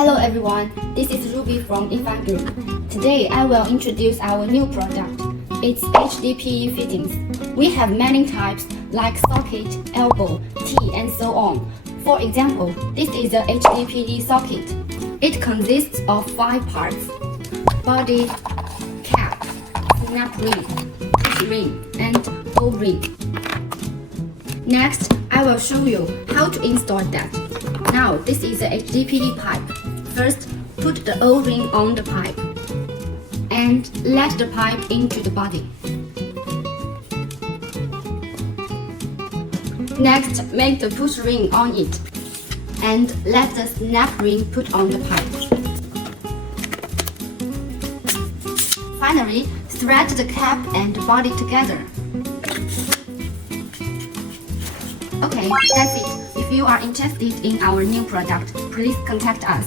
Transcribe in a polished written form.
Hello everyone, this is Ruby from Infant Group. Today I will introduce our new product. It's HDPE fittings. We have many types like socket, elbow, T and so on. For example, this is a HDPE socket. It consists of 5 parts: body, cap, snap ring, push ring, and O-ring. Next, I will show you how to install that. Now, this is a HDPE pipe. First, put the O-ring on the pipe and let the pipe into the body. Next, make the push ring on it and let the snap ring put on the pipe. Finally, thread the cap and the body together. Okay, that's it. If you are interested in our new product, please contact us.